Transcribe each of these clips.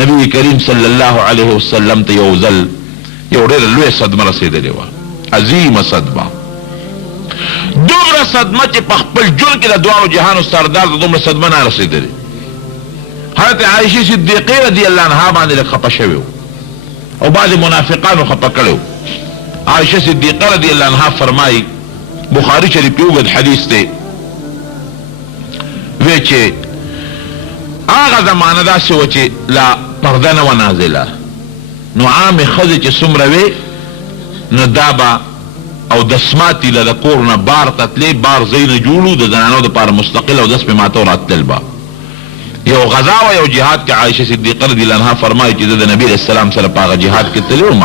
نبی کریم صلی الله علیه وسلم ته یو ځل یو ډېره لویه صدمه رسېدلې وه، عظیمه صدمه، دومره صدمه چې په خپل ژوند کې د دواړو جهانو سردار ته دومره صدمه نه رسېدلې. حضرت عایشې صدیقې رضی الله عنها باندې لږ خفه شوی و او بعضې منافقانو خفه کړی و. عایشہ صدیقہ رضی اللہ عنہ فرمائی، بخاری شریف کی اوږد حدیث دی، وی چې هغه زمانه داسې وه چې لا پرده نه وه نازله، نو عامې ښځې چې څومره وې نو دا به او دسماتي له د کور نه بار ته تلې، بار ځای نه جوړ و د زنانو دپاره مستقل او دس پې ماته راتلل به. یو غزا و یو جهاد کې عایشہ صدیقہ رضی اللہ عنہ فرمایي چې زه د نبي علیه السلام سره په هغه جهاد کې تللی وم،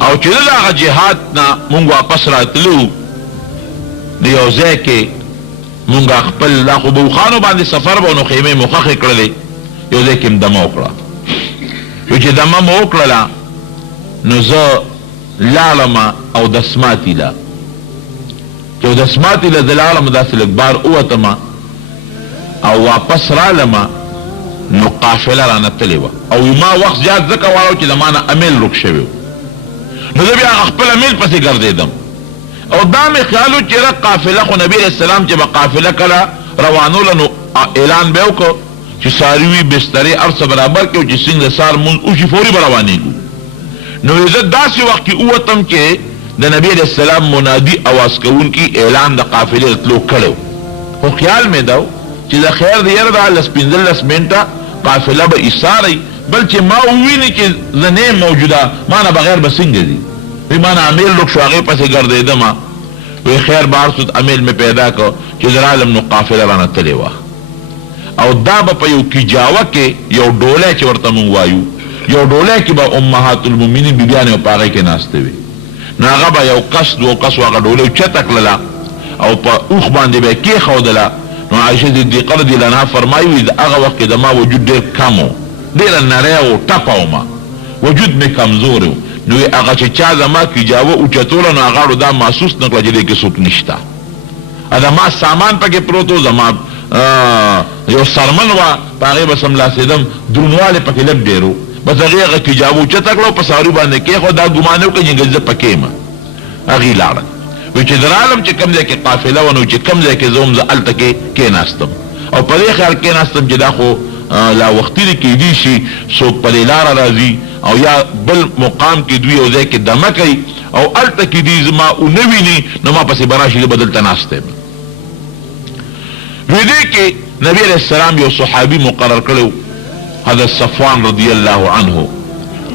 او چې د هغه جهاد نه مونږ واپس راتلو د یو ځای کې مونږ خپل دا خو به اوښانو باندې سفر به نو خیمې مو ښخې کړلې، یو ځای کې م دمه وکړه. وی چې دمه مو وکړله نو زه لاړم او دسماتي له، چې دسماتي له زه لاړم داسې لږ بار ووتم او واپس رالم نو قافله رانه تلې وه، او ما وخت زیات ځکه واړو چې د ما نه امیل رک شوی و، نو زه بیا خپل امیل پسې ګرځېدم او دا مې خیال و چې یاره قافله خو نبي علیه السلام چې به قافله کله روانوله نو اعلان به یې وکړو چې څاروي بسترې هر څه برابر کړو چې څنګه سهار مونځ وشي فوري به روانېږو. نو زه داسې وخت کې ووتم چې د نبي علیه السلام منادي اواز کوونکي اعلان د قافلې تلو کړی، خو خیال مې دا چې د خیر د یاره دا 15 منټه قافله به ایساری، بل چې ما وویني چې زه نه یم موجوده ما نه بغیر به څنګه ځي، وی ما نه امیل رک شو هغې پسې ګرځېدم، وی خیر بهر صورت امیل مې پیدا کړ چې زه رالم نو قافله رانه تلې وه، او دا به په یو کجاوه کې یو ډولی چې ورته مونږ وایو، یو ډولی کې به امهات المؤمنین بیبیانې په هغې کې ناستې وي، نو هغه به یو کس دوه کسو هغه ډولۍ اوچته کړله او په اوښ باندې به یې کېښودله. نو عایشہ صدیقہ رضی اللہ عنها فرمایي وي د هغه وخت کې زما وجود ډېر کم و، ډېره نری و، ټپه ومه، وجود مې کمزور و، نو هغه چې چا زما کجاوه اوچتوله نو هغه دا محسوس نه کړه چې دې کې څوک نشته، زما سامان پکې پروت و، زما یو سرمن وه په هغې به سملاسېدم، درونوالی پکې لږ ډېر و، بس هغې هغه کجاوه اوچته کړه او په ساري باندې کېښود، دا ګمان وکړه چې زه پکې یم، هغې لاړه. وی چې درالم چې کم ځای کې قافله و نو چې کم ځای کې زه هم زه هلته کې کېناستم او په دې خیال کېناستم چې دا خو لا وختي دی کېدی شي څوک په دې لاره راځي او یا بل مقام کې دوی یو ځای کې دمه کوي او هلته کې دوی زما ونه ویني نو ما پسې به راشي زه به دلته ناست یم. وی دې کې نبي علیه السلام یو صحابي مقرر کړی حضرت صفوان رضی الله عنه،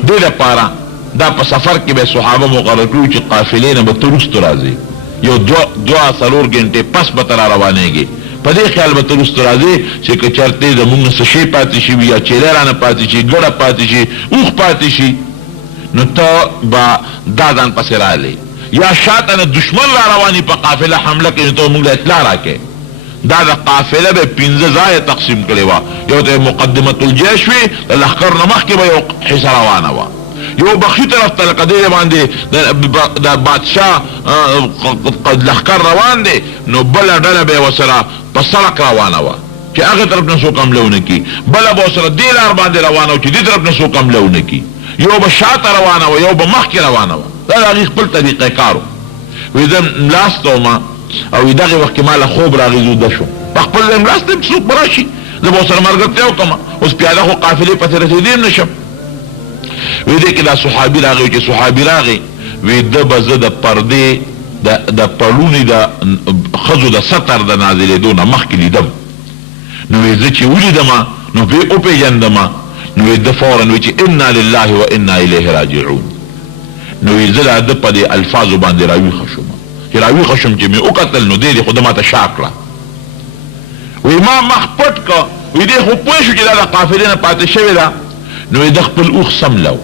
دې دپاره دا په سفر کې به صحابه مقرر کړو چې قافلې نه به ته وروسته راځي، یو دوه څلور ګنټې پس به ته را روانېږې، په دې خیال به ته وروسته راځې چې که چېرته زمونږ نه څه شی پاتې شي وي یا چیلۍ رانه پاتې شي، ګړه پاتې شي، اوښ پاتې شي، نو ته به دا ځان پسې راغلی، یا شاته نه دشمن را رواني په قافله حمله کوي نو ته موږ له اطلاع راکړې. دا د قافله به 15 ځایه تقسیم کړې وه، یو ته مقدمة الجیش وي، د لښکر نه مخکې به یو حصه روانه وه، یو بخشي طرف ته لکه دې باندې د بادشاه لښکر روان دی نو بله ډله به یې ورسره په سړک روانه وه چې هغې طرف نه څوک حمله ونه کړي، بله به ورسره دې لار باندې روانه وه چې دې طرف نه څوک حمله ونه کړي، یو به شاته روانه وه یو به مخکې روانه وه، دا د هغې خپل طریقه کار و. وی زه ملاست ومه او دغې وخت کې ما له خوب راغی زوده شوم، په خپل ځای ملاست یم څوک به راشي زه به ورسره ملګرتیا وکړم، اوس پیاده خو قافلې پسې رسېدی هم نه شم. وی دې کې دا صحابي راغی چې صحابي راغی وی ده به زه د پردې د پړونې د ښځو د ستر د نازلېدو نه مخکې لیدم، نو وی زه چې ولیدمه نو پې وپېژندمه، نو وی ده فورا وی چې انا لله و انا الیه راجعون، نو وی زه د ده په دې الفاظو باندې راویښه شوم، چې راویښه شوم چې مې وکتل نو دې خو ده ماته شا کړه، وی ما مخ پټ که وی دې خو پوه شو چې دا د قافلې نه پاتې شوې ده، نو د خپل اوښ سملو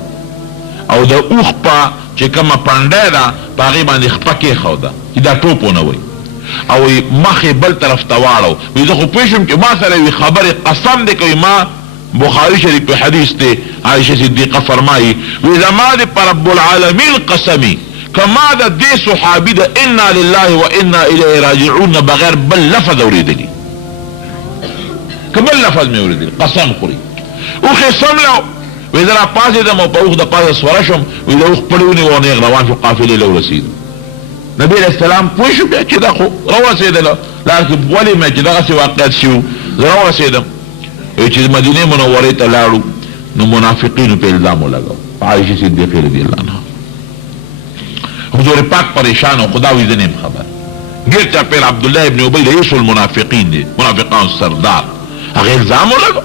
او د اوښ په چې کومه پنډۍ ده په هغې باندې خپه کېښوده چې دا ټوپ ونه وی او مخ یې بل طرف ته واړو، وی زه خو پوه شوم چې ما سره یوې خبرې قسم دی کوي، ما بخاري شریف په حدیث دی عایشہ صدیقه فرمایي وی زما د په رب العالمین قسمي که ما د دې صحابي د انا لله و انا الیه راجعون نه بغیر بل لفظ اورېدلي، کبل لفظ میں اوریدل قسم خوری اوخ سملو وی ذرا پاسې دم او په اوخ د پاسه سوره شم وی د اوخ پړونی و نه روان شو قافلې له رسید نبی علیہ السلام پوه شو بیا چې دا خو راوسېدله لکه ولې مې چې دغسې واقعیت شو زه راورسېدم وی چې مدینې منورې ته لاړو نو منافقینو په الزام ولګاو عائشہ صدیقہ رضی اللہ عنہ حضور پاک پریشان و خدا وی زنیم خبر گر چاپیر عبداللہ ابن ابی رئیس المنافقین دی منافقان سردار اگر الزامو لگو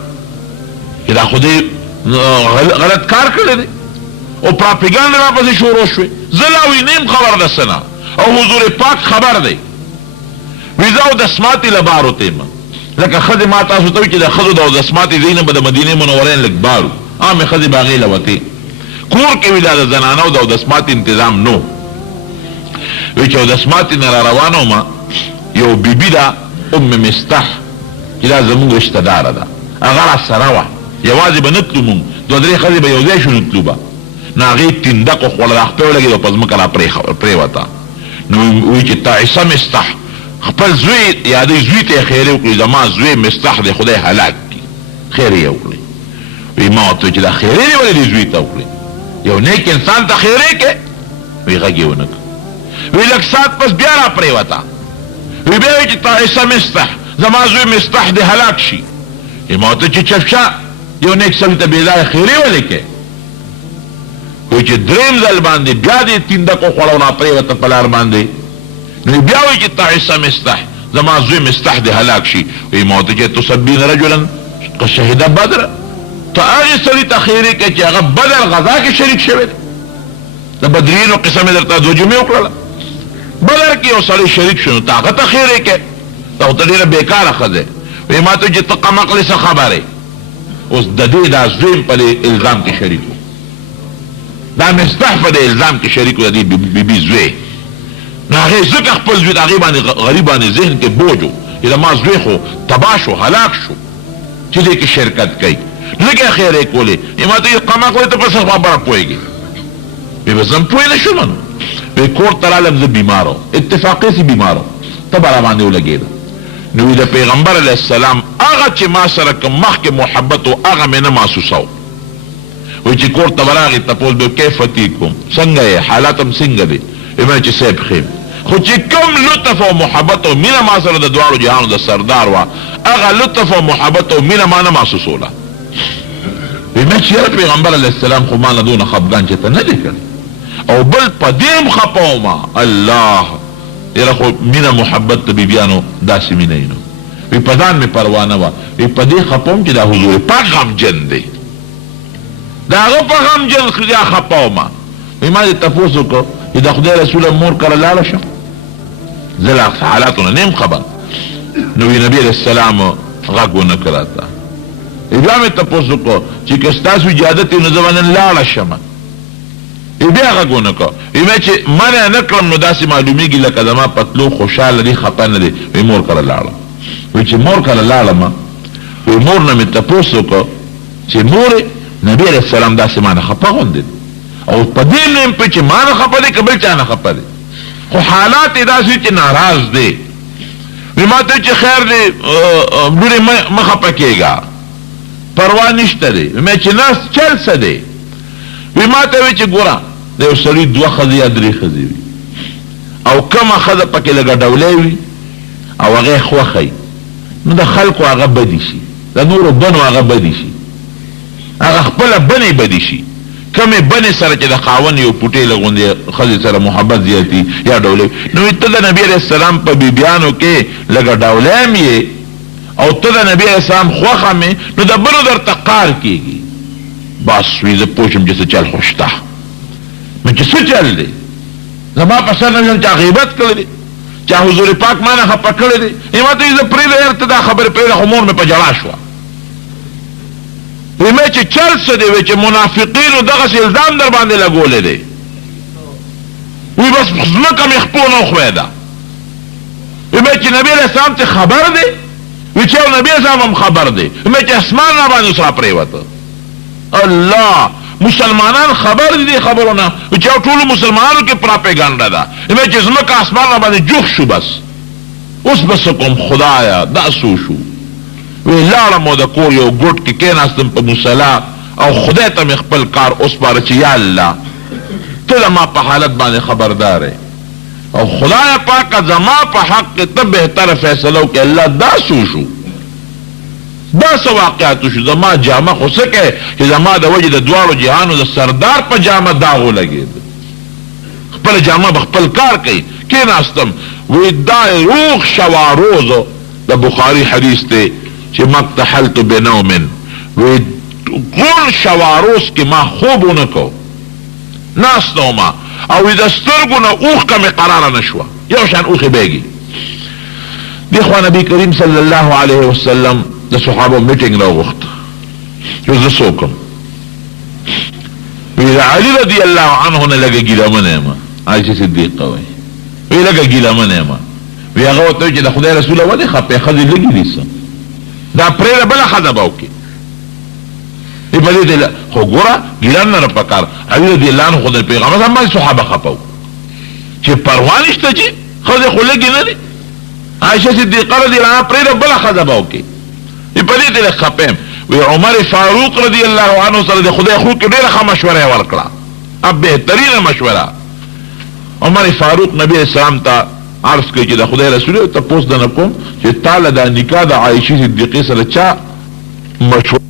کہ دا خودی غلط کار کرده دی او پراپیگانڈ را پسی شروع شوی زلاوی نیم خبر دستنا او حضور پاک خبر دی ویزاو دسماتی لبارو تیما لکه خدی ما تاسو توی که دا خدو دا دسماتی دینه با دا مدینه منورین لک بارو آمی خدی باغی لوتی کور که ویلا دا زنانو دا دسماتی انتظام نو وی چې دسماتی نه را روانو ما یو بیبی دا مستح چې دا زمونږ رشته داره ده هغه را سره وه یوازې به نتلو مونږ دوه درې ښځې به یو ځای شو نتلو به نو هغې تندق وخوړله د خپې ولګېد او په ځمکه را پرېوته نو وی چې تعیسه مستح خپل زوی یادوي زوی ته یې خیرې وکړي زما زوی مستح دی خدای هلاک کړي خیرې یې وکړي وی ما ورته چې دا خیرې دې ولې دې زوی ته وکړي یو نیک انسان ته خیرې کې وی غږ یې ونه کړ وی لک سات پس بیا را پریوتا وی بیا وی چې تعیسه مستح زما زوی مستح دی هلاک شي ما ته چې چفشه یو نیک سړي ته بېځایه خیرې ولې کې وی چې دریم ځل باندې بیا دې تندق وخوړه او را پریوته په لار باندې نو بیا وی چې تعیسه مستح زما زوی مستح دی هلاک شي وی ما ته چې تسبین رجلا قد شهد بدر ته هغې سړي ته خیرې کې چې هغه بدر غزا کې شریک شوی دی د بدرینو قصه مې درته دوه جمعې وکړله بدر کې یو سړی شریک شو ته هغه ته خیرې کې ته ورته ډېره بېکاره ښځه وی ما ته چې ته قمقلې څه خبرې اوس د دې دا زوی په دې الزام کې شریک و دا مستح په دې الزام کې شریک و د دې بیبي زوی نو هغې ځکه خپل زوی د هغې باندې غریب باندې ذهن کې بوج و چې زما زوی خو تباه شو هلاک شو چې دې کې شرکت کوي ځکه یې خیرې کولې ما ته قمقلې ته په څه خبره پوهېږي وی بس زم پوه نه شوم نو وی کور ته رالم زه بیمارو اتفاقی سي بیمارو تبه را باندې ولګېده نو وی د پیغمبر علیه السلام هغه چې ما سره کوم مخکې محبت و هغه مې نه محسوسو وی چې کور ته به راغی تپوس به کیف فتیکم څنګه یې حالات هم څنګه دی وی ما چې صاحب ښیم خو چې کوم لطف او محبت او مینه ما سره د دواړو جهانو د سردار وه هغه لطف او محبت او مینه ما نه محسوسوله وی ما چې یاره پیغمبر علیه السلام خو ما نه دونه خفګان چې ته نه دی کړی او بل پا دیم خپاوما الله یره خو مینه محبت تا بیبیانو داسی مینه اینو وی پدان می پروانه وا وی پا دی خپاوم که دا حضور پاک غم جن دی دا غو پا غم جن خدا خپاوما وی ما دی تفوسو که دا خدای رسول مور کر لالا شم زل حالاتونا نیم خبر نو وی نبی علیہ السلام غگو نکراتا بیا می تفوسو که چی کستاسو اجادتی نزوانن لالا شم بیا غږونه کو وی چې منع نه کړم نو داسې معلومیږي لکه زما پتلو خوشحاله دی خپه نه دی وی مور کره لاړم وی چې مور کره لاړم وی مور نه مې تپوس وکړو چې مورې نبي علیه السلام داسې ما نه خپه غوندې او په دې نه یم په چې ما نه خپه دی که بل چا نه خپه دی خو حالات یې داسې چې ناراض دی وی ما ته چې خیر دی لورې مه خپه کېږه پروا نشته دی وی چې ناس چل څه دی وی ما ته وی چې ګوره د یو سړي دوه ښځې یا درې ښځې وي او کومه ښځه پکې لږه ډولۍ وي او هغې خوښی نو د خلکو هغه بدي شي د نورو بنو هغه بدي شي هغه خپله بنې بدي شي کمې بنې سره چې د خاوند یو پوټې لغوندې ښځې سره محبت زیاتي یا ډولۍ نو ته د نبي علیه السلام په بیبیانو کې لږه ډولۍ هم یې او ته د نبي علیه السلام خوښه مې نو د بلو درته قار کېږي بس وی زه پوه شم چې څه چل خو شته نو چې څه چل دی زما په سر نه چا غیبت کړی دی چا حضور پاک ما نه خفه کړی دی ما ته زه پرېږده یار ته دا خبرې پرېږده خو مور مې په ژړا شوه وی مې چې چل څه دی وی چې منافقینو دغسې الزام در باندې لګولی دی وی بس ځمکه مې خپو نه وښویده وی مې چې نبي علیه السلام ته خبر دی وی چې یو نبي علیه السلام هم خبر دی وی مې چې اسمان را باندې اوس را پرېوته الله مسلمانان خبر دي خبرونه چې ټول مسلمانانو کې پراپګاندا ده مې چې زمکه اسمان باندې جوخ شو بس اوس بس کوم خدایا دا سو شو وی لاړم او د کور یو ګوټ کې کېناستم په مصلا او خدای ته مې خپل کار وسپاره چې یا الله ته ما په حالت باندې خبردار او خدای پاک زما په حق کې ته بهتر فیصله وکړې. الله دا شو دا څه واقعات شو؟ زما جامه خو څه کوي چې زما د وجې د دواړو جهانو د سردار په جامه داغ ولګېد، خپل جامه به خپل کار کوي. کېناستم وی دا روغ شواروز د بخاري حدیث دی چې مقتحلت بنوم، وی غول شواروز کې ما خوب ونه کو ناستو ما او د سترګو نه اوښ کمې قراره نشوه، یو شان اوښې بیږي. دی خوا نبی کریم صلی الله علیه وسلم د صحابه میټینګ راوغوښت چې زه څوک یم. وی د علي رضی الله عنه نه لږه ګیلمنه یم، عایشه صدیقه وی وی لږه ګیلمنه یم. وی هغه ورته وی چې د خدای رسوله ولې خپې ښځې لږې دي څه دا پرېږده بله ښځه به وکړي. په دې ته خو ګوره ګیلن نه پکار. علي رضی الله عنه خو د پیغمبر صاحب باندې صحابه خپه وو چې پروا نشته چې ښځې خو لږې نه دي. عایشه صدیقه رضی الله عنها پرېږده بله ښځه به وکړي. په دې ته خپه یم. وی عمر فاروق رضی الله عنه سره د خدای خو کې ډېره ښه مشوره یې ورکړه، اب بهترینه مشوره. عمر فاروق نبی اسلام ته عرض کوي چې د خدای رسول ته پوس نه کوم چې تعالی دا نکاح د عایشه صدیقه سره چا مشوره.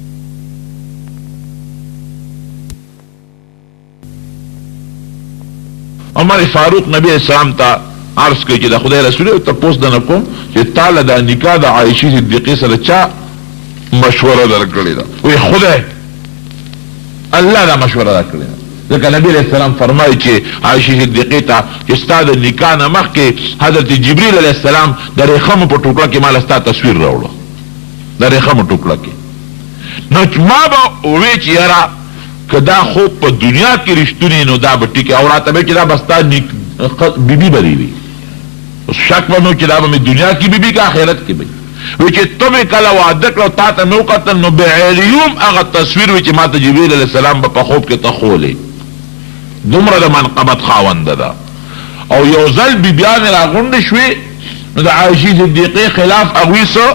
عمر فاروق نبی اسلام ته عرض کوي چې د خدای رسول ته پوس نه کوم چې تعالی دا نکاح د عایشه صدیقه سره چا مشوره درکړې ده. وی خدای الله دا مشوره درکړې ده، ځکه نبی علیہ السلام فرمایي چې عایشه صدیقه ته چې ستا د نکاح نه مخکې حضرت جبریل علیہ السلام د ریخمو په ټوکړه کې مال ستا تصویر راوړه، د ریخمو ټوکړه کې. نو ما به ووی چې یاره که دا خو په دنیا کې رښتونی نو دا به ټیکې او راته به چې دا به ستا بیبي به دې وي، شک به نو چې دا به مې دنیا کې بیبي که آخرت کې به وی چې ته مې کله واده کړه او تا ته مې وکتل نو بعلیوم هغه تصویر وی چې ما ته جبریل علیه السلام به په خوب کې ته ښولې. دومره د منقبت خاونده ده. او یو ځل بیبیانې راغونډې شوې نو د عایشې صدیقې خلاف هغوی څه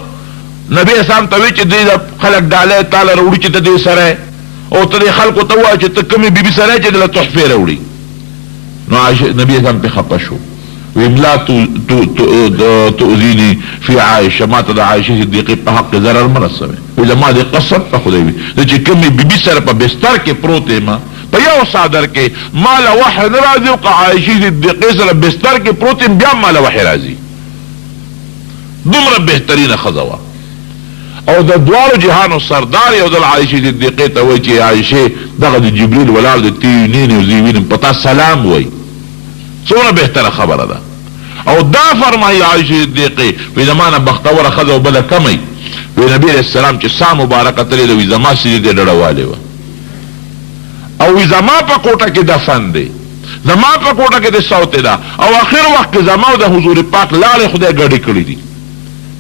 نبي اسلام ته وی چې دې خلک ډالۍ تاله راوړي چې ته دې سره او ته دې خلکو ته ووایه چې ته کومې بیبي سره چې دله تحفې راوړي. نو نبي اسلام پې خفه شو، ویم لا تؤذینی فی عایشه، ما ته د عایشه صدیقې په حق ضرر مه رسوئ. وی زما دې قسم په خدای وي چې کومې بیبي سره په بستر کې پروت یم په یو څادر کې ما له وحی نه راځي او که عایشې صدیقې سره بستر کې پروت یم بیا ما له وحی راځي. دومره بهترینه ښځه وه او د دواړو جهانو سردار یو ځل عایشې صدیقې ته وایي چې عایشې دغه د جبریل ولاړ د تی وینې او زه وینم په تا سلام وایي. څومره بهتره خبره ده. او دا فرمایي عایشې صدیقې وی زما نه بختوره ښځه او بله کمی. وی نبي علیه السلام چې سا مبارکه تلې ده وی زما سیدې دې ډډهوالې وه او وی زما په کوټه کې دفن دی، زما په کوټه کې د سوتې ده او اخر وخت کې زما او د حضور پاک لاړې خدای ګډې کړي دي.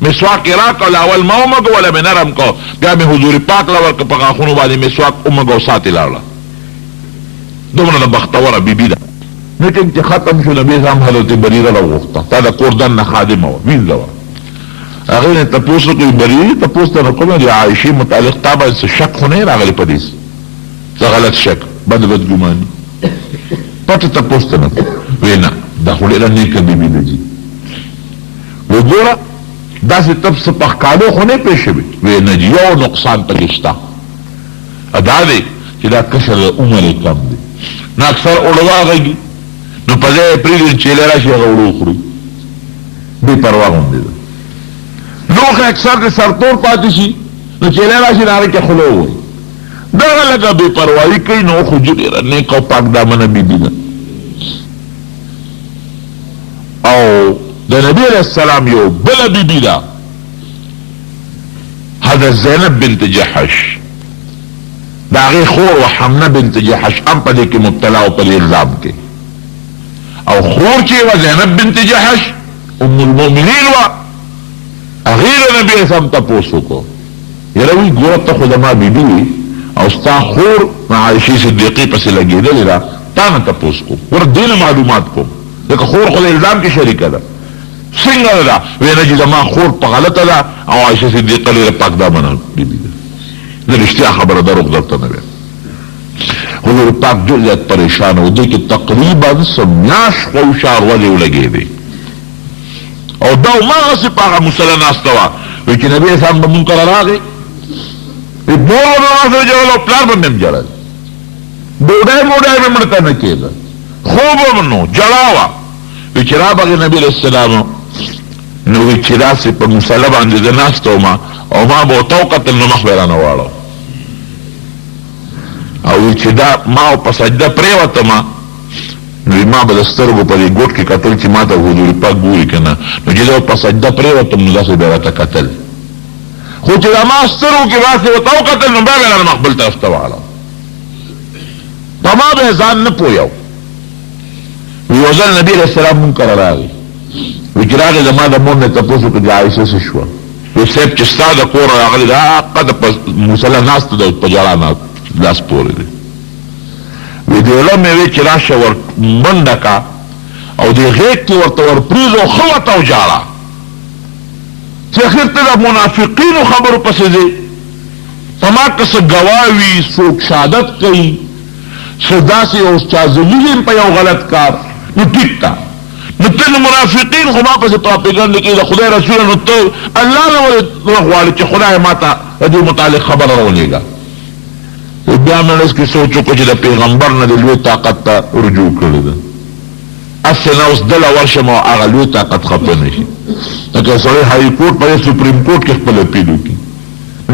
مسواک یې راکړ اول ما ومږه وله مې نرم کو بیا مې حضور پاک له ورکړه په غاښونو باندې مسواک ومږه او ساتې لاړه. دومره د بختوره بیبي ده. میټینګ چې ختم شو نبي اسلام حضرت بریره راوغوښته، تا د کور دننه خادمه وه وینځه وه. هغې نه تپوس وکړي بریرې تپوس ته نه کوم د عایشې متعلق تا باندې څه شک خو نه یې راغلی په دې څه غلط شک بدګماني پټه تپوس ته نه وی نه دا خو ډېره نیکه بیبي ده جي. وی ګوره داسې تب څه په ښکالو خو نه پرې شوي. وی نه جي یو نقصان پکې شته دا دی چې دا کشر عمر یې کم دی نو اکثر اوړه واغږي نو په ځای یې پرېږدي چیلې راشي هغه اوړه وخوري بې پروا غوندې ده. لوښی اکثر د سرتور پاتې شي نو چیلې راشي د هغې کې خوله ووایي دغه لکه بې پروایي کوي نو خو ډېره نیک او پاک دامنه بیبي ده. او د نبي علیه السلام یو بله بیبي ده حضرت زینب بنت جحش دا هغې خور و حمنه بنت جحش هم په دې کې مبتلا او په دې الزام کې او خور چې وه زینب بنت جحش ام المؤمنین وه هغې د نبي اسلام تپوس وکړو یاره وی ګوره ته خو زما بیبي وي او ستا خور عایشې صدیقې پسې لګېدلې ده تا نه تپوس کوم ګوره دې نه معلومات کوم ځکه خور خو د الزام کې شریکه ده څنګه ده؟ وینا چې زما خور په غلطه ده او عائشه صدیقه لري پاک دامنه بیبي ده. د رښتیا خبره دروغ درته نه ویم. حضور پاک ډېر زیات پریشان و. دې کې تقریبا څه میاشت خوشار ولې ولګېدې او دا هماغسې په هغه مسله ناسته وه. وایي چې نبي اسلام به مونږ کره راغی، مور به ما سره جړل او پلار به مې هم جړل، ډوډۍ موډۍ مې مړه ته نه کېده، خوب هم نو، جړا وه. وایي چې رابغې نبي علیه السلام نو وایي چې داسې په مسله باندې زه ناسته وم او ما به ورته وکتل نو مخ به یې رانه واړو او وایي چې دا ما په سجده پرېوتم نو ما به د سترګو په دې ګوټ کې کتل چې ما ته حضور پاک ګوري که نه، نو چې زه په سجده پرېوتم نو داسې به یې راته کتل، خو چې دا ما سترګو کې داسې ورته وکتل نو بیا به یې رانه مخ بل طرف ته واړو، په ما به یې ځان نه پویو. یو ځل نبي علیه السلام مونږ کره راغی، وایي چې راغی زما د مور نه تپوس وکړه چې عایشه څه شوه؟ وایي صاحب چې ستا د کوره راغلې ده هغه په مصله ناسته ده په ژړا لاس پورې دی. وی دیوله مې وی چې راشه ور منډه کا او دې غیږ کې ورته ورپرېږده او ښه ورته وجاړه چې اخر ته د منافقینو خبرو پسې ځې، په ما که څه ګواه وي، څوک شهادت کوي، څه داسې یو چا ذلیل په یو غلط کار، نو ټیک ده، نو ته نو منافقین خو ما پسې پراپیګنډ کوي د خدای رسوله، نو ته الله نه ولې غواړې چې خدای ما ته د دې متعلق خبره راولېږه. بیا منځ کې سوچ وکړو چې د پیغمبر نه د لوی طاقت ته رجوع کړې ده، هسې نه اوس دله ورشم او هغه لوی طاقت خفه نه شي. لکه سړی هائی کورټ په سپریم کورټ کې خپل اپیل وکړي،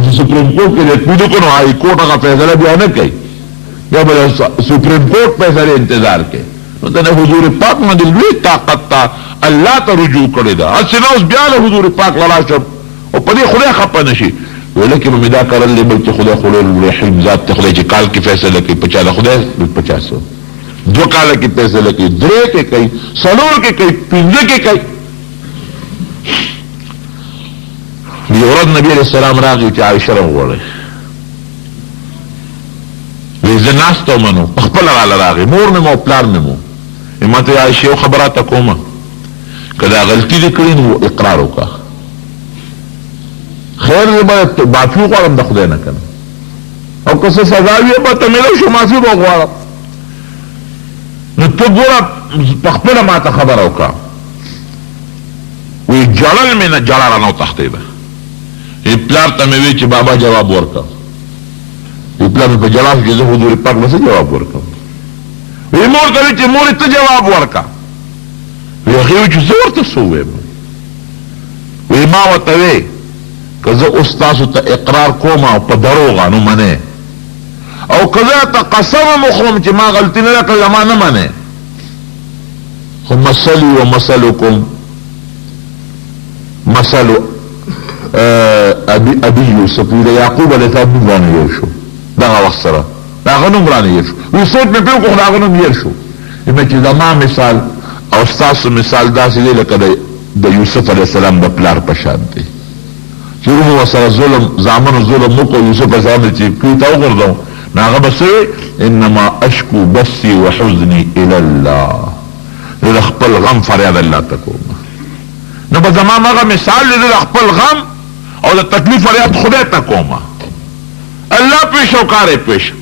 چې سپریم کورټ کې د اپیل وکړو نو هائی کورټ هغه فیصله بیا نه کوي، بیا به د سپریم کورټ فیصلې انتظار کوي. نو ته نه حضور پاک نه د لوی طاقت ته الله ته رجوع کړې ده، هسې نه اوس بیا له حضور پاک له راشم او په دې خدای خفه نه شي. ولکه به مې دا کرل دی بلکې خدای خو ډېر رحیم ذات دی، خدای چې کال کې فیصله کوي په چا د خدای 50 2 کاله کې فیصله کوي، 3 کې کوي، 4 کې کوي، 5 کې کوي. یو ورځ نبي علیه السلام راغی چې عایشه راوغواړئ، وایي زه ناسته وم نو پخپله راله راغی، مور مې او پلار مې مو. ما ته عایشې یو خبره راته کومه، که دا غلطي دې کړي نو اقرار وکړه، خیر زه به معافي وغواړم د خدای نه کنه، او که څه سزا وي به ته میلو شو معافي به وغواړم، نو ته ګوره پخپله ما ته خبره وکړه. وایي جړل مې نه جړه رانه وتښتېده. پلار ته مې وی چې بابا جواب ورکړه، پلار مې په جړا شو چې زه حضور پاک نه څه جواب ورکړم. وی مور ته وی چې مورې ته جواب ورکړه. وی هغې وی چې زه ورته څه ووایم؟ وی ما ورته وی که زه اوس تاسو ته اقرار کوم او په دروغه نو منې، او که زه ته قسم هم وخورم چې ما غلطي نه ده کړې ما نه منې، خو مثلي و مثلکم مثل ابي یوسف د یعقوب علیه السلام نوم رانه هېر شو، دغه وخت سره د هغه نوم رانه هېر شو. وی سوچ مې پرې وکړو خو د هغه نوم هېر شو. چې زما مثال او ستاسو مثال داسې دی لکه د یوسف علیه السلام د پلار په شان دی چې روح ورسره ظلم زامنو ظلم وکړو، یوسف علیه السلام چې کلي ته وغورځو نو هغه به څه انما اشکو بثي وحزني الى الله، زه د خپل غم فریاد الله ته کوم. نو به زما مغه مثال دی، د خپل غم او د تکلیف فریاد خدای ته کوم، الله پیش او کار پیش.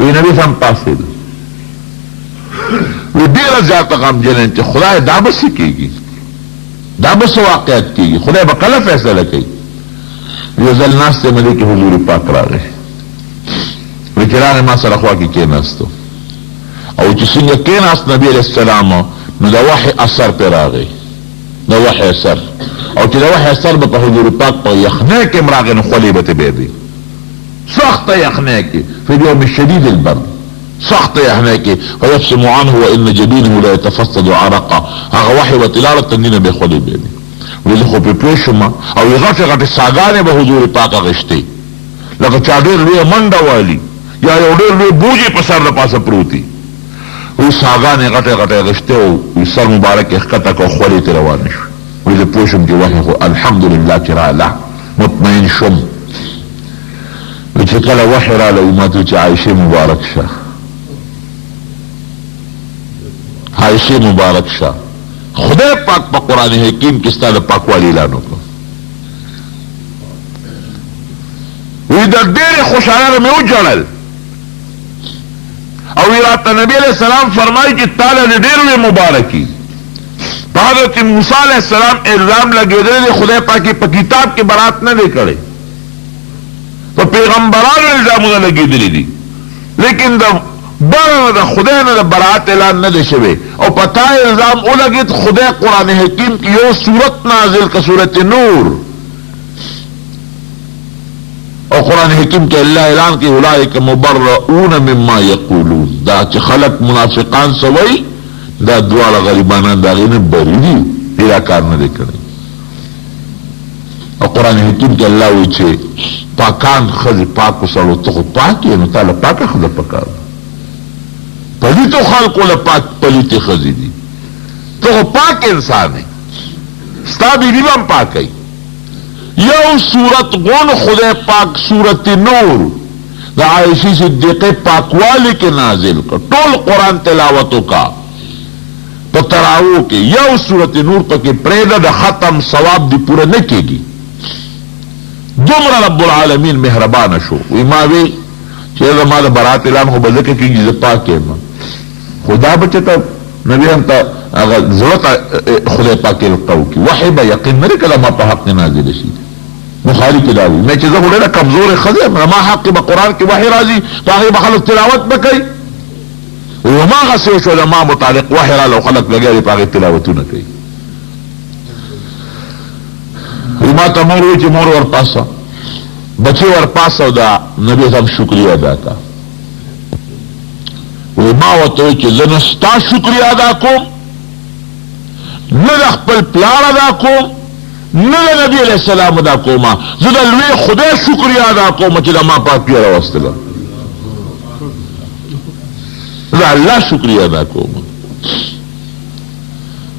وی نبی سم پاسېد، وی ډېره زیاته غمجن چې خدای دا به څه کېږي، دا به څه واقعیت کېږي، خدای به کله فیصله کوي. یو ځل ناست یم دې کې حضور پاک راغی، وی چې راغی ما سره خوا کې کېناستو، او چې څنګه کېناست نبي علیه السلام نو د وحي اثر پرې راغی، د وحي اثر، او چې د وحي اثر به په حضور پاک په یخنۍ کې هم راغی نو خولې به ترې بهېدې، سخته یخنۍ کې فی اليوم شدید البرد، سخته یخنۍ کې فیفصم عنه وان جبینه لا يتفسد عرقا، هغه وحي به تلاړه تندینه به خولې بهېدې. وی زه خو پرې پوه شوم، او غټې غټې ساګانې به حضور پاک اخېستې لکه چا ډېر لویه منډه والي یا یو ډېر لوی بوجې په سر د پاسه پروتي، وی ساګانې غټې غټې اخېستې او وی سر مبارک یې ښکته کړه، خولې ترې روانې شوې. وی زه پوه شوم چې وحي خو الحمدلله چې راله، مطمئن شوم. وی چې کله وحي راله وی ما ته چې عایشې مبارک شه، عایشې مبارک شه، خدای پاک په قرآن حکیم کې ستا د پاکوالي اعلان وکړ. وی د ډېرې خوشحالانه مې وجړل او وی راته نبی علیہ السلام فرمایي چې تعالی دې ډېر وی مبارکي. په حضرت موسی علیہ السلام الزام لګېدلی دی خدای پاک په کتاب کې برات نه دی کړی، په پیغمبرانو الزامونه لګېدلی دي، لیکن د بره د خدای نه د برات اعلان نه دی شوی او پتا الزام ولګېد. خدای قرآن حکیم کې یو صورت نازل که صورت نور او قرآن حکیم کې الله اعلان کې اولئک مبرؤون مما یقولون، دا چې خلق منافقان سوی دا دواړه غریبانان دا غي نه بری دي، پیدا کار نه دی کړی. او قرآن حکیم کې الله وایي چې پاکان ښځې پاکو سړو ته خو پاک یې نو تاله پاکه ښځه پکار ده، پلیتو خلقو له پاک پلیتې ښځې دي، ته خو پاک انسان یې، ستا بیبي به هم پاکوي. یو صورت غون خدای پاک صورت نور د عائشې صدیقې پاکوالی کې نازل کړ. ټول قرآن تلاوتو کا په تراو کې یو صورت نور پکې پرېږده د ختم ثواب دی پوره نه کېږي. دومره رب العالمین مهربانه شو. وی ما وی چې زما د برات اعلان خو به ځکه کېږي زه پاک یم، خدا به چې ته نبي هم ته هغه زړه ته خدای پاک القا وکړي، وحی به یقین نه کله ما په حق نه نازل شي. بخاری کې دا وی مې چې زه خو ډېره کمزورې ښځه یم، ما حق کې به قرآن کې وحی راځي، په هغې به خلک تلاوت به کوي. وماغسې وشو د ما متعلق وحی راله او خلک لګیا دي په هغې تلاوتونه کوي. ما ته مور وی چې مور ورپاسه بچی ورپاسه او دا نبي صاحب شکریه ادا کا. وی ما ورته وی چې زه نه ستا شکریه ادا کوم، نه د خپل پلار ادا کوم، نه د نبي علیه السلام ادا کوم، زه د لوی خدای شکریه ادا کوم چې د ما پاکي راوستله، زه الله شکریه ادا کوم.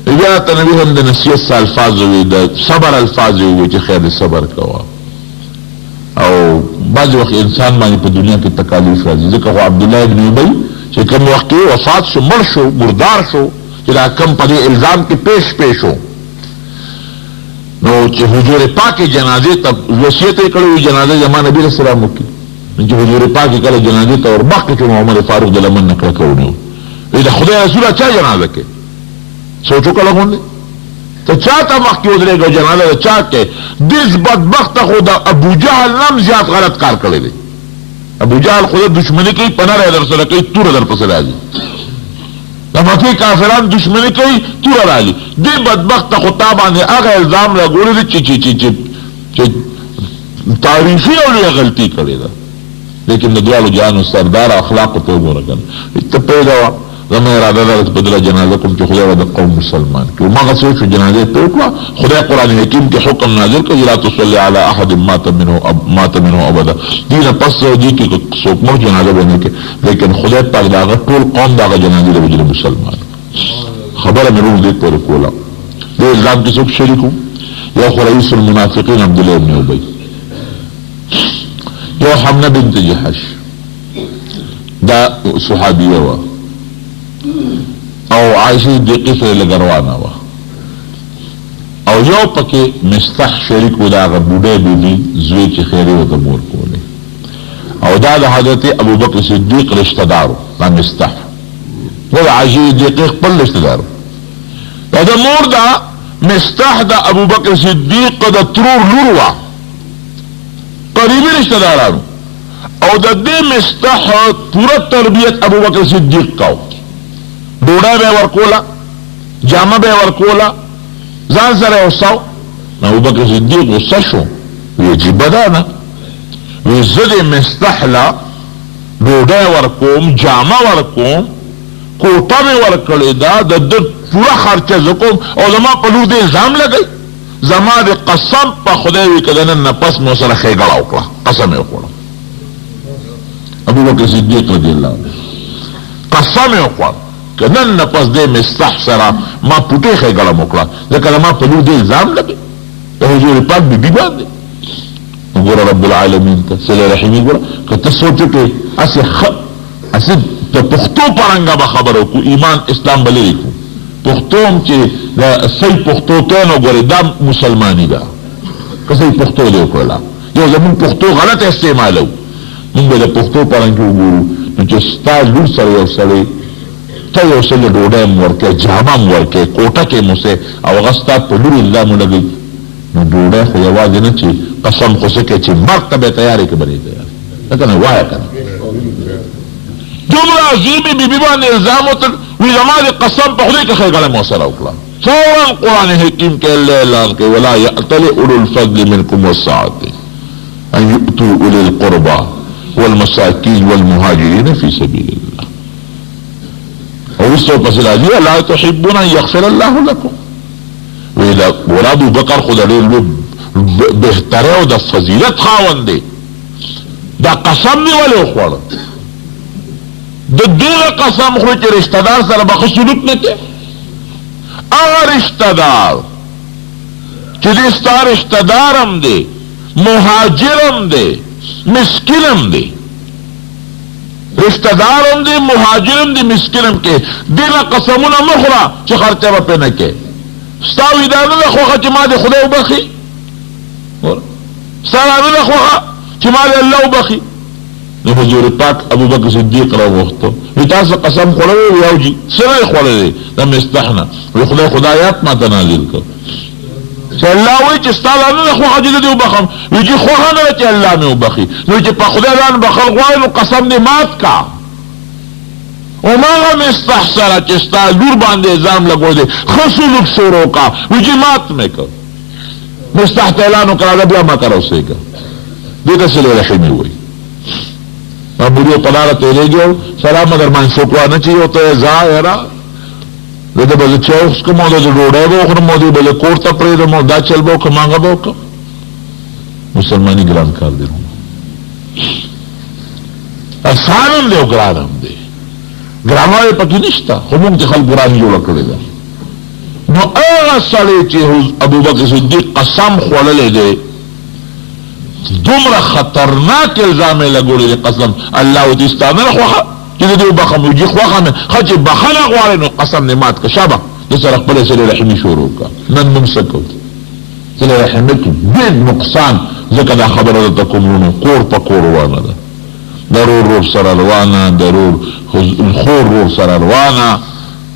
بیا ته نبی هم د نصیحت څه الفاظ وی، د صبر الفاظ وی چې خیر صبر کوه. او بعض وخت انسان باندې په دنیا کې تکالیف راځي، ځکه خو عبدالله ابن ابی چې کوم وخت کې وفات شو، مړ شو، مردار شو، چې دا کم په دې الزام کې پیش شو، نو چې حضور پاک جنازې ته وصیت یې کړی جنازه زما نبی علیه السلام وکړي، چې حضور پاک کله جنازې ته ورمخکې چې عمر فاروق د لمن نه کړه کونی وی د خدای رسوله چا جنازه کې سوچو کله غونډې ته چا ته مخکې ودرېږه جنازه د چا کې. دېس بدبخته خو د ابو جهل نم زیات غلط کار کړی دی. ابو جهل خو دشمني کوي، پنره در سره کوي، توره در پسې راځي، د مکې کافران دشمني کوي، توره راځي. دې بدبخته خو تا باندې هغه الزام لګولی دی چې تاریخي او لویه غلطي کړې ده، لیکن د دواړو جهانو سردار اخلاقو ته وګوره کنه. ته پوهېږه وه زما اراده ده چې بدله جنازه کوم چې خدای به د قوم مسلمان کړي. هماغسې وشو جنازې ته وکړه. خدای قرآن حکیم کې حکم نازل کړ لا تصلي علی احد مات منه ابدا. دې نه پس دې کې څوک مړ جنازه به نه کوي، لیکن خدای پاک د هغه ټول قوم د هغه جنازې د وجې مسلمان. خبره مې روح دې پورې کوله. دې الزام کې څوک شریک وو؟ یو خو رئیس المنافقین عبدالله ابن ابی، یو حمنه بنت جحش دا صحابیه وه، او عائشہ صدیقہ سره لګروانه وه، او یو پکې مستح شریک و د هغه بوډۍ بیبي زوی چې خیرې ورته مور کولې، او دا د حضرت ابوبکر صدیق رشته دارو. دا مستح دا د عائشہ صدیقې خپل رشته دارو. دا د مور دا مستح د ابوبکر صدیق د ترور لور وه، قریبي رشته دارانو، او د دې مستح پوره تربیت ابوبکر صدیق کاو. ډوډۍ به ورکوله، جامه به ورکوله، ځان سره وساو. ابوبکر صدیق غصه شو، وی عجیبه ده نه، وی زه دې مستح له ډوډۍ ورکوم، جامه ورکوم، کوټه مې ورکړې ده، د ده پوره خرچه زه کوم، او زما په لور دې الزام لګئ. زما د قسم په خدای وی که د نن نه پس مې ورسره ښېګړه وکړه، قسم یې وخوړه. ابوبکر صدیق رضی الله عنه قسم یې وخوړ که نن نه پس دې مستح سره ما پوټې ښېګړه م وکړه، ځکه زما په لور دې الزام لګئ د حضور پاک بیبي باندې. وګوره رب العالمین ته صله رحمي. ګوره که ته سوچ وکړې هسې د پښتو په رنګه به خبره وکړو، ایمان اسلام به لرې کړو، پختوم چې دا صحیح پختو کوي نو ګورې دا مسلمانی ده که صحیح پختو دی وکړله یو زمون پختو غلط استعمالو مونږ به د پښتو پرنګ وګورو نو چې ستا لور سره یو سړی ته یو څه ډوډۍ هم ورکوې جامه هم ورکوې کوټه کې موسې او هغه ستا په لور الزام ولګوي نو ډوډۍ خو یوازې نه چې قسم خو څه کوې چې مرګ ته به یې تیار یې که به نه تیار ده که نه وایه که نه دومره عظیمې بیبي باندې الزام وتړ وی زما د قسم په خدای که ښېګړه مو سره وکړه فوراً قرآن حکیم کې الله اعلان کوي ولا یأتل اولو الفضل منکم والسعة ان یؤتوا اولی القربى والمساکین والمهاجرین فی سبیل اللہ اور اس طور پس راضی لا تحبون ان یغفر اللہ لکم ولا ابو بکر خود ډېر بهتره او د فضیلت خاوند دی دا قسم دی ولې وخوړه د دغه قسم خوري چې رشتہ دار سره به ښه سلوک نه کوي هغه رشتہ دار چې دی ستا رشتہ دار هم دی مهاجر هم دی مسکین هم دی رشتہ دار هم دی مهاجر هم دی مسکین هم کې دغه قسمونه مه خوره چې خرچه به پرې نه کوې ستا وي دا نه ده خوښه چې ما دې خدای وبخي ستا دا نه ده خوښه چې ما دې الله وبخي نو حضور پاک ابو بکر صدیق راوغوښته وی تاسو قسم خوړلی وی او جي څه نه یې خوړلی د مستح نه وی خدای خدایات ما ته نازل کړ چې الله وایي چې ستا دا نه ده خوښه چې زه دې وبخم وی چې خوښه نه ده چې الله مې وبخي نو چې په خدای ځان بخل غواړې نو قسم دې مات کا هماغه مستح سره چې ستا لور باندې الزام لګولی دی ښه سلوک شروع کا وی چې مات مې کړ مستح ته اعلان وکړه بیا ما کره اوسېږه دې ته صلې رحمي وایي ماموریو پلاره ته لېږو سلام اگر من شکوه نه چې یو ته ځه یاره زه د به زه چای وڅښم او د ډوډۍ به وخورم او به زه کور ته پرېږدم او دا چل به وکړم هغه به وکړم مسلماني ګران کار دی اسان هم دی او ګران هم دی ګرانوالی پکې نشته خو موږ چې خلک ګران جوړه کړې ده نو هغه سړی چې ابوبکر صدیق قسم خوړلی دی دومره خطرناک الزام یې لګولی دی قسم الله دې ستا نه ده خوښه چې د دې وبخم وجي خوښه مې ښه چې بخښنه غواړې نو قسم دې مات که شابه د سره خپله صلې رحمي شروع کړه نن موږ څه کوو صلې رحمي کې ډېر نقصان ځکه دا خبره درته کوم وروڼو کور په کور روانه ده د رور سره روانه د خور رور سره روانه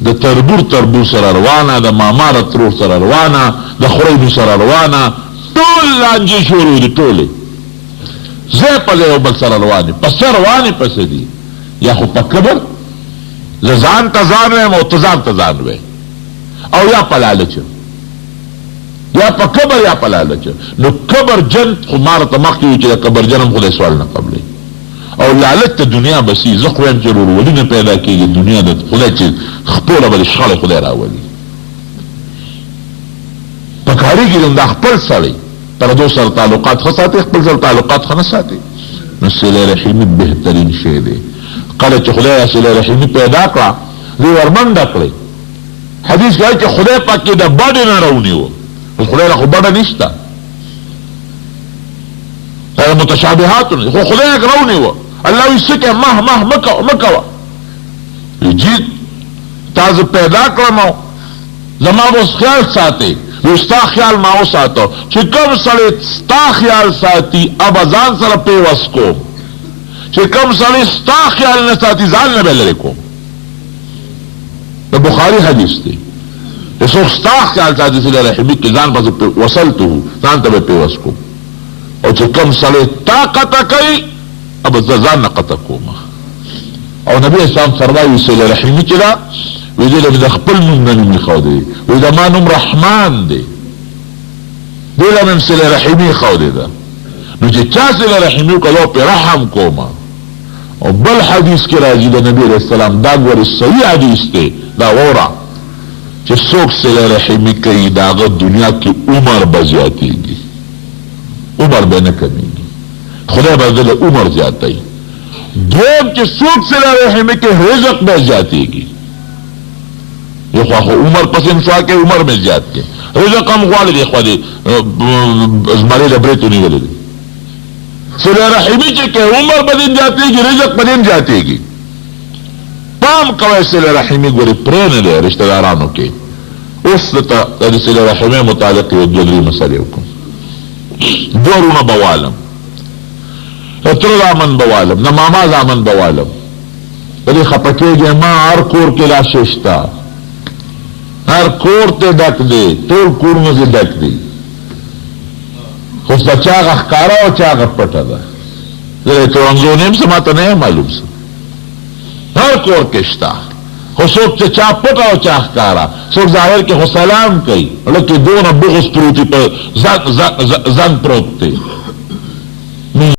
د تربور سره روانه د ماما د ترور سره روانه د خوریدو سره روانه ټول لانجې شروع دي ټولې زه په یو بل سره روانې پسې روانې پسې دي یا خو په کبر زه ځان ته ځان ویم او ته ځان ته ځان وی او یا په لالچ یا په کبر یا په لالچ نو کبر جن خو ما راته مخکې وي چې د کبر جن هم خدای سوال نه قبلوي او لالچ ته دنیا بسي زه خو یم چې ورورولي نه پیدا کېږي دنیا د خدای چې خپله به د شخړې خدای راولي پکارېږي دا خپل سړی پردو سره تعلقات ښه ساتي خپل سره تعلقات ښه نه ساتي نو صلې رحمي بهترین شی دی کله چې خدای صلې رحمي پیدا کړه دوی ورمنډه کړې حدیث کې چې خدای پاک یې د بډې نه راونیو خدای له خو بډه نشته دا متشابهات خو خدای یې راونیو الله وایي څه کوې مه کوه جی تا زه پیدا کړم زما به اوس خیال ساتې نو ستا خیال ما وساتو چې کوم سړی ستا خیال ساتي ابه ځان سره پیوس کوم چې کوم سړی ستا خیال نه ساتي ځان نه به لرې کوم د بخاري حدیث دی چې څوک ستا خیال ساتي صلې رحمي کې ځان پسې وصلته ځان ته به پیوس کوم او چې کوم سړی تا قطع کوي ابه زه ځان نه قطع کوم او نبی اسلام فرمایي صلې رحمي چې ده وی دی لبی دا خپل نوم ننومی خوده وی دا ما نوم رحمان دی دی لبیم صلح رحمی خوده دا نو چه چا صلح رحمی کلو پی رحم کوما او بل حدیث کی راجی دا نبی علیہ السلام دا گوری صحیح حدیث تی دا غورا چه سوک صلح رحمی کئی داغا دنیا کی عمر بزیاتی گی عمر بے نکمیگی خدا بدل عمر زیادتی دوم چه سوک صلح رحمی کے رزق بے زیادتی گی یہ خواہ عمر پسند شوا کے عمر میں زیاد کے رزق ہم غوالے دے خواہ دے ازمارے لبریتو نہیں ولے دے صلح رحمی چے کہ عمر بدن جاتے گی رزق بدن جاتے گی دوام کوي صله رحمي ګوري پرې نه لري رشتہ دارانو کې. اوس ته د صله رحمي متعلق یو دوه مسلې وکم. دورونه بوالم اتر زامن بوالم نه ماما زامن بوالم دې خپکیږي ما هر کور کې لا ششتا هر کور ته ډک دی ټول کورونه دې ډک دی خو چا غخکارا او چا غپټه ده زه ته انځونیم سماته نه معلوم څه هر کور کې شتا خو څوک چې چا پټه او چا ښکارا څوک ظاهر کې خو سلام کوي لکه دونه بغض پروت په ځان پروت دی